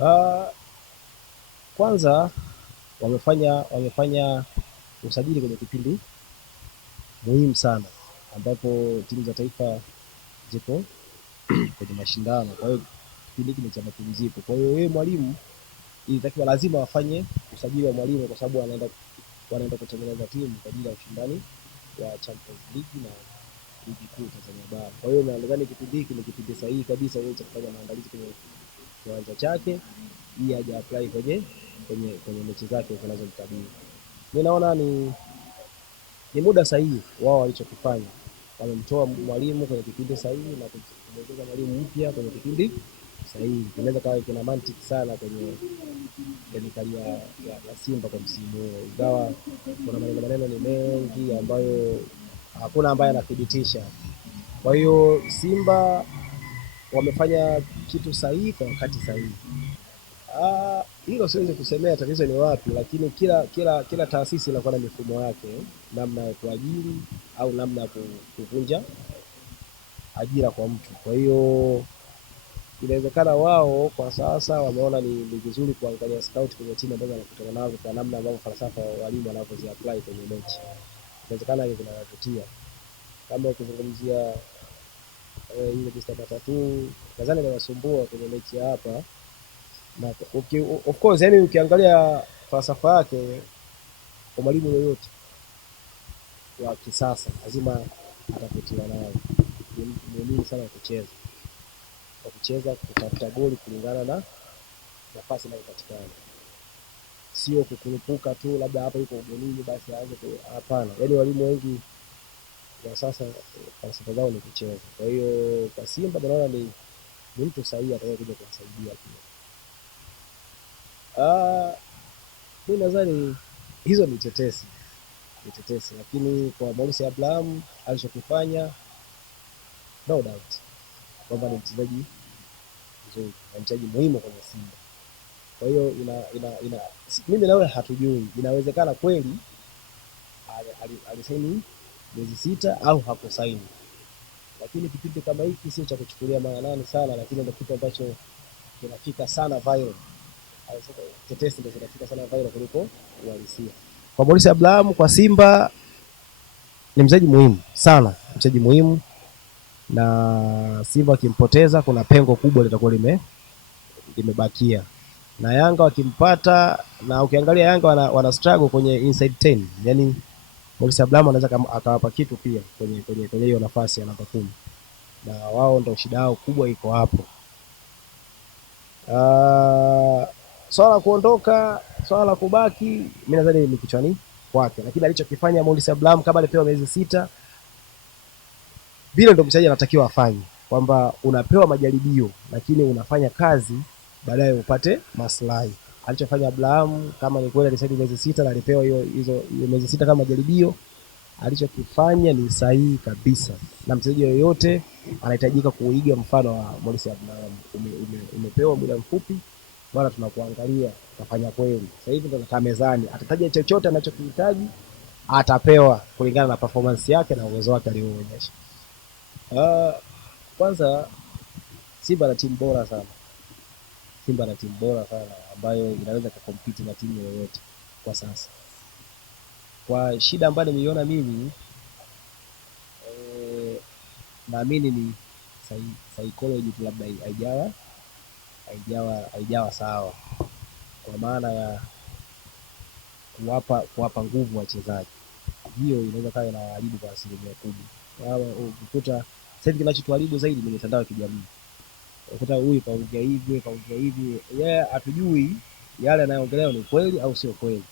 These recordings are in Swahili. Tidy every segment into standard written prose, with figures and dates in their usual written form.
Uh, Kwanza wamefanya usajili kwenye kipindi muhimu sana ambapo timu za taifa zipo kwenye mashindano. Kwa hiyo kipindi hiki ni cha mapumziko. Kwa hiyo yeye mwalimu ilitakiwa lazima wafanye usajili wa mwalimu, kwa sababu wanaenda kutengeneza timu kwa ajili ya ushindani wa Champions League na ligi kuu Tanzania bara. Kwa hiyo nadhani kipindi hiki ni kipindi sahihi kabisa yeye kufanya maandalizi kwenye kiwanja chake ili aje apply kwenye mechi zake zinazomkabili. Mimi naona ni muda sahihi wao walichokifanya. Wamemtoa mwalimu kwenye kipindi sahihi na kumwongeza mwalimu mpya kwenye kipindi sahihi. Inaweza kawa kina mantiki sana kwenye karia ya Simba kwa msimu huu, ingawa kuna maneno ni mengi ambayo hakuna ambaye anathibitisha. Kwa hiyo Simba wamefanya kitu sahihi kwa wakati sahihi. Hilo siwezi kusemea tatizo ni wapi, lakini kila taasisi inakuwa na mifumo yake, namna ya kuajiri au namna ya kuvunja ajira kwa mtu. Kwa hiyo inawezekana wao kwa sasa wameona ni vizuri kuangalia scout kwenye timu ambazo wanakutana nazo, kwa namna ambavyo falsafa ya walimu wanavyozi apply kwenye mechi. Inawezekana hiyo vinawavutia. Kama ukizungumzia ile Mr. Matatu, nadhani inawasumbua kwenye mechi hapa. Na of course, yani ukiangalia falsafa yake kwa mwalimu yoyote wa kisasa lazima atavutiwa nayo. Ni muhimu sana kucheza kutafuta goli kulingana na nafasi inayopatikana, sio kukurupuka tu labda hapa yuko ugenini basi aanze. Hapana, yani walimu wengi kwa sasa falsafa zao ni kucheza. Kwa hiyo kwa Simba naona ni mtu sahihi atakayekuja kuwasaidia pia. Mimi nadhani hizo ni tetesi, lakini kwa Morris Abraham alichokifanya no doubt kwamba ni mchezaji mzuri na mchezaji muhimu kwenye Simba. Kwa hiyo mimi nawe hatujui, inawezekana kweli alisaini miezi 6 au hakusaini, lakini kipindi kama hiki sio cha kuchukulia maanani sana, lakini ndio kitu ambacho kinafika sana viral. Tetesi ndio zinafika sana viral kuliko uhalisia. Kwa Morris Abraham kwa Simba ni mchezaji muhimu sana, mchezaji muhimu, na Simba akimpoteza kuna pengo kubwa litakuwa limebakia. Na Yanga wakimpata, na ukiangalia Yanga wana struggle kwenye inside 10. Yaani Morris Abraham anaweza akawapa kitu pia kwenye hiyo nafasi ya namba 10. Na wao ndio shida yao kubwa iko hapo. Swala kuondoka, swala kubaki, mimi nadhani ni kichwani kwake, lakini alichokifanya Morris Abraham kama alipewa miezi 6, vile ndio mchezaji anatakiwa afanye, kwamba unapewa majaribio lakini unafanya kazi baadaye upate maslahi. Alichofanya Abraham, kama ni kweli alisaini miezi 6 na alipewa hizo miezi 6 kama majaribio, alichokifanya ni sahihi kabisa, na mchezaji yoyote anahitajika kuiga mfano wa Morris Abraham. Umepewa muda mfupi bwana, tunakuangalia utafanya kweli. Sasa hivi ndo nakaa mezani, atataja chochote anachokihitaji atapewa kulingana na performance yake na uwezo wake alioonyesha. Kwanza Simba na timu bora sana, ambayo inaweza kukompiti na timu yoyote kwa sasa. Kwa shida ambayo nimeiona mimi, naamini ni psychology tu, labda haijawa sawa, kwa maana ya kuwapa nguvu wachezaji. Hiyo inaweza kawa inaharibu kwa asilimia kubwa. Ukikuta sasa hivi kinachotuharibu zaidi ni mitandao ya kijamii. Ukuta huyu kaongea hivi, hatujui yale anayoongelea ni kweli au sio kweli.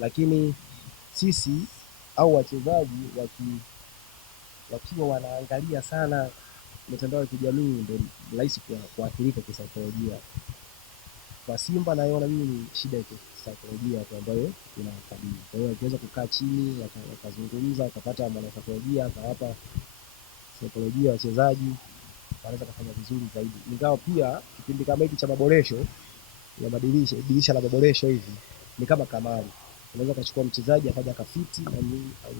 Lakini sisi au wachezaji wakiwa wanaangalia sana mitandao ya kijamii, ndio rahisi kuathirika kisaikolojia. Kwa Simba naona mimi ni shida ya kisaikolojia ambayo inawakabili. Kwa hiyo wakiweza kukaa chini wakazungumza, wakapata mwanasaikolojia akawapa saikolojia wachezaji, wanaweza kufanya vizuri zaidi. Ingawa pia kipindi kama hiki cha maboresho ya dirisha la maboresho hivi ni kama kamari. Unaweza kuchukua mchezaji akaja akafiti, na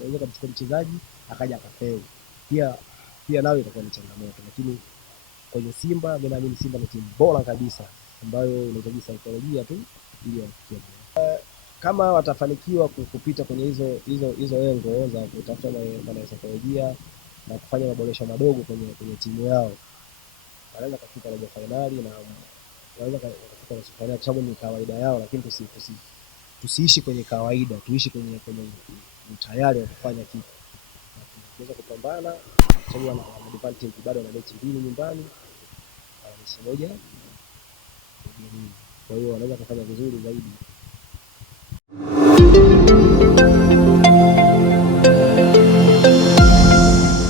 unaweza kuchukua mchezaji akaja akafeli. Pia nayo itakuwa ni changamoto, lakini kwenye Simba mimi naamini Simba ni timu bora kabisa ambayo inahitaji saikolojia tu ili wafikie. Kama watafanikiwa kupita kwenye hizo engo za kutafuta saikolojia na kufanya maboresho madogo kwenye timu yao, wanaweza kufika robo finali na wanaweza kufika nusu finali, kwa sababu ni kawaida yao. Lakini tusiishi kwenye kawaida, tuishi kwenye utayari wa kufanya kitu. Tunaweza kupambana kwa sababu wana advantage, bado wana mechi 2 nyumbani na mechi moja ugenini, kwa hiyo wanaweza kufanya vizuri zaidi.